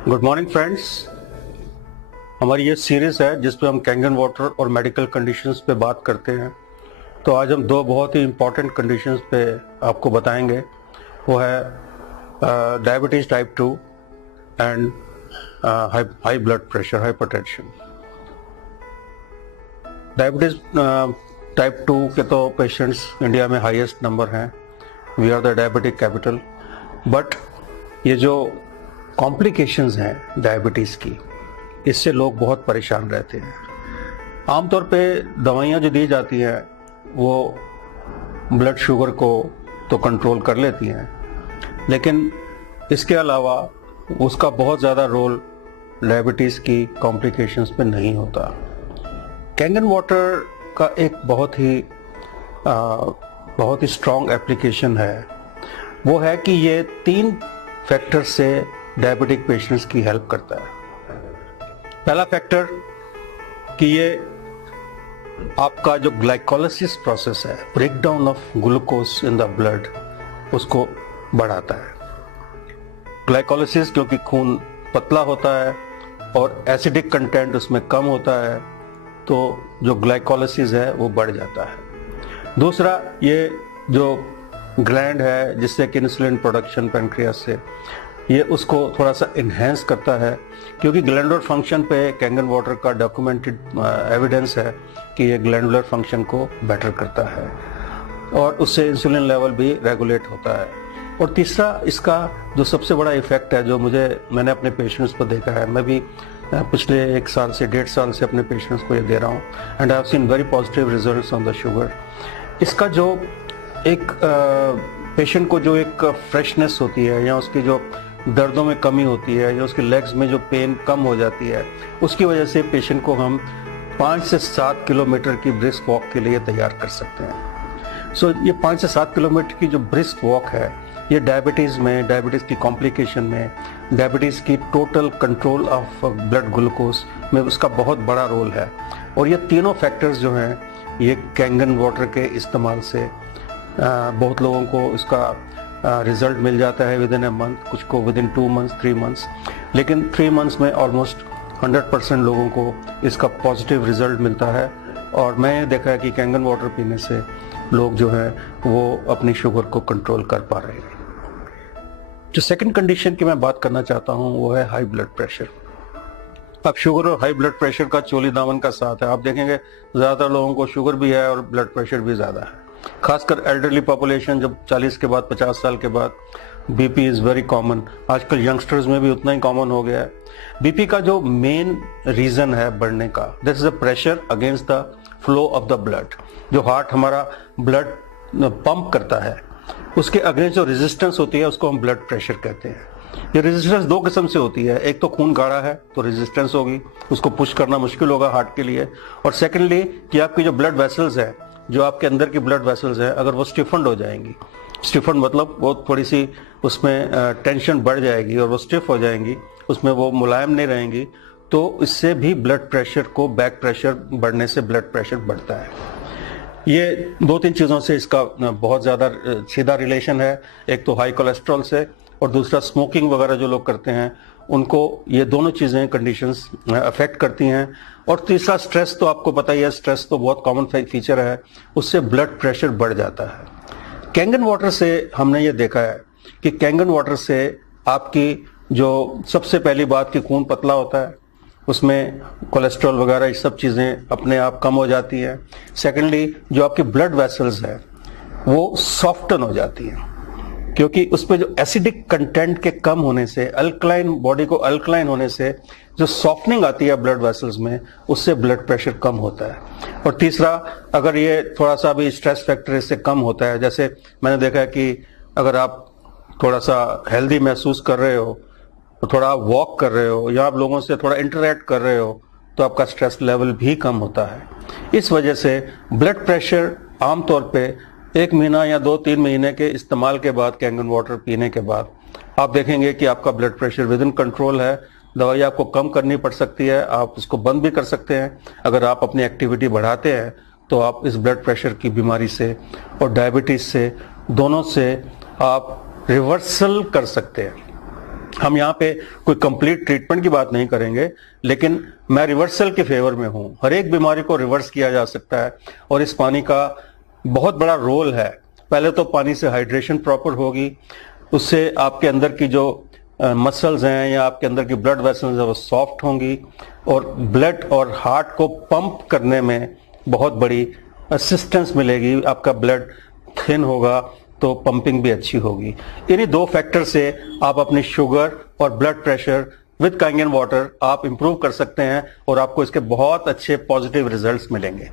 Good morning friends. हमारी ये series है जिस पे हम कैंगन वाटर और मेडिकल कंडीशंस पे बात करते हैं। तो आज हम दो बहुत ही इम्पॉर्टेंट कंडीशंस पे आपको बताएंगे। वो है diabetes type 2 and high blood pressure, hypertension. Diabetes type 2 के तो पेशेंट्स इंडिया में हाईएस्ट नंबर हैं। We are the diabetic capital. But ये जो कॉम्प्लिकेशंस हैं डायबिटीज़ की, इससे लोग बहुत परेशान रहते हैं। आमतौर पे दवाइयाँ जो दी जाती हैं वो ब्लड शुगर को तो कंट्रोल कर लेती हैं, लेकिन इसके अलावा उसका बहुत ज़्यादा रोल डायबिटीज़ की कॉम्प्लिकेशंस पे नहीं होता। कैंगन वाटर का एक बहुत ही स्ट्रॉन्ग एप्लीकेशन है। वो है कि ये 3 फैक्टर से डायबिटिक पेशेंट्स की हेल्प करता है। पहला फैक्टर कि ये आपका जो ग्लाइकोलिसिस प्रोसेस है, break down of glucose in the blood, उसको बढ़ाता है। ग्लाइकोलिसिस क्योंकि खून पतला होता है और एसिडिक कंटेंट उसमें कम होता है, तो जो ग्लाइकोलिसिस है वो बढ़ जाता है। दूसरा, ये जो ग्लैंड है जिससे कि इंसुलिन प्रोडक्शन पैनक्रियास से, ये उसको थोड़ा सा इन्हेंस करता है, क्योंकि ग्लैंडुलर फंक्शन पे कैंगन वाटर का डॉक्यूमेंटेड एविडेंस है कि ये ग्लैंडुलर फंक्शन को बेटर करता है और उससे इंसुलिन लेवल भी रेगुलेट होता है। और तीसरा, इसका जो सबसे बड़ा इफेक्ट है, जो मैंने अपने पेशेंट्स को देखा है, मैं भी पिछले 1 साल से 1.5 साल से अपने पेशेंट्स को ये दे रहा हूँ, and I have seen very positive results on the sugar. इसका जो एक पेशेंट को जो एक फ्रेशनेस होती है, या उसकी जो दर्दों में कमी होती है, या उसके लेग्स में जो पेन कम हो जाती है, उसकी वजह से पेशेंट को हम 5 से 7 किलोमीटर की ब्रिस्क वॉक के लिए तैयार कर सकते हैं। सो ये 5 से 7 किलोमीटर की जो ब्रिस्क वॉक है, ये डायबिटीज़ की कॉम्प्लिकेशन में, डायबिटीज़ की total control of blood glucose में उसका बहुत बड़ा रोल है। और ये तीनों फैक्टर्स जो हैं, ये कैंगन वाटर के इस्तेमाल से बहुत लोगों को इसका रिजल्ट मिल जाता है विद इन अ मंथ, कुछ को विद इन 2 मंथ्स, 3 मंथ्स, लेकिन 3 मंथ्स में ऑलमोस्ट 100% लोगों को इसका पॉजिटिव रिजल्ट मिलता है। और मैं देखा है कि कैंगन वाटर पीने से लोग जो है वो अपनी शुगर को कंट्रोल कर पा रहे हैं। जो सेकंड कंडीशन की मैं बात करना चाहता हूँ वो है हाई ब्लड प्रेशर। अब शुगर और हाई ब्लड प्रेशर का चोली दामन का साथ है। आप देखेंगे ज़्यादातर लोगों को शुगर भी है और ब्लड प्रेशर भी ज़्यादा है, खासकर एल्डरली पॉपुलेशन। जब 40 के बाद, 50 साल के बाद बीपी इज़ वेरी कॉमन। आजकल यंगस्टर्स में भी उतना ही कॉमन हो गया है। बीपी का जो मेन रीज़न है बढ़ने का, this is a pressure against the flow of the blood. जो हार्ट हमारा ब्लड पंप करता है, उसके अगेंस्ट जो रेजिस्टेंस होती है उसको हम ब्लड प्रेशर कहते हैं। ये रेजिस्टेंस 2 किस्म से होती है। एक तो खून गाढ़ा है तो रेजिस्टेंस होगी, उसको पुश करना मुश्किल होगा हार्ट के लिए। और सेकेंडली कि आपकी जो ब्लड वेसल्स है, जो आपके अंदर की ब्लड वेसल्स है, अगर वो स्टिफन्ड हो जाएंगी, स्टिफन्ड मतलब वो थोड़ी सी उसमें टेंशन बढ़ जाएगी और वो स्टिफ हो जाएंगी, उसमें वो मुलायम नहीं रहेंगी, तो इससे भी ब्लड प्रेशर को, बैक प्रेशर बढ़ने से ब्लड प्रेशर बढ़ता है। ये 2-3 चीज़ों से इसका बहुत ज़्यादा सीधा रिलेशन है। एक तो हाई कोलेस्ट्रॉल से, और दूसरा स्मोकिंग वगैरह जो लोग करते हैं उनको ये दोनों चीज़ें, कंडीशंस अफेक्ट करती हैं। और तीसरा, स्ट्रेस तो आपको पता ही है, स्ट्रेस तो बहुत कॉमन फीचर है, उससे ब्लड प्रेशर बढ़ जाता है। कैंगन वाटर से हमने ये देखा है कि कैंगन वाटर से आपकी जो सबसे पहली बात कि खून पतला होता है, उसमें कोलेस्ट्रॉल वगैरह ये सब चीज़ें अपने आप कम हो जाती हैं। सेकेंडली, जो आपकी ब्लड वेसल्स है वो सॉफ्टन हो जाती हैं, क्योंकि उस पर जो एसिडिक कंटेंट के कम होने से, अल्कलाइन, बॉडी को अल्कलाइन होने से जो सॉफ्टनिंग आती है ब्लड वेसल्स में, उससे ब्लड प्रेशर कम होता है। और तीसरा, अगर ये थोड़ा सा भी स्ट्रेस फैक्टर इससे कम होता है, जैसे मैंने देखा है कि अगर आप थोड़ा सा हेल्दी महसूस कर रहे हो, थोड़ा वॉक कर रहे हो, या आप लोगों से थोड़ा इंटरेक्ट कर रहे हो, तो आपका स्ट्रेस लेवल भी कम होता है। इस वजह से ब्लड प्रेशर आमतौर पे 1 महीना या 2-3 महीने के इस्तेमाल के बाद, कैंगन वाटर पीने के बाद, आप देखेंगे कि आपका blood pressure with in control है। दवाई आपको कम करनी पड़ सकती है, आप उसको बंद भी कर सकते हैं। अगर आप अपनी एक्टिविटी बढ़ाते हैं तो आप इस ब्लड प्रेशर की बीमारी से और डायबिटीज़ से, दोनों से आप रिवर्सल कर सकते हैं। हम यहाँ पे कोई कंप्लीट ट्रीटमेंट की बात नहीं करेंगे, लेकिन मैं रिवर्सल के फेवर में हूँ। हर एक बीमारी को रिवर्स किया जा सकता है और इस पानी का बहुत बड़ा रोल है। पहले तो पानी से हाइड्रेशन प्रॉपर होगी, उससे आपके अंदर की जो मसल्स हैं या आपके अंदर की ब्लड वेसल्स हैं वो सॉफ्ट होंगी और ब्लड और हार्ट को पंप करने में बहुत बड़ी असिस्टेंस मिलेगी। आपका ब्लड थिन होगा तो पंपिंग भी अच्छी होगी। इन्हीं दो फैक्टर से आप अपनी शुगर और ब्लड प्रेशर विद कांगेन वाटर आप इंप्रूव कर सकते हैं और आपको इसके बहुत अच्छे पॉजिटिव रिजल्ट्स मिलेंगे।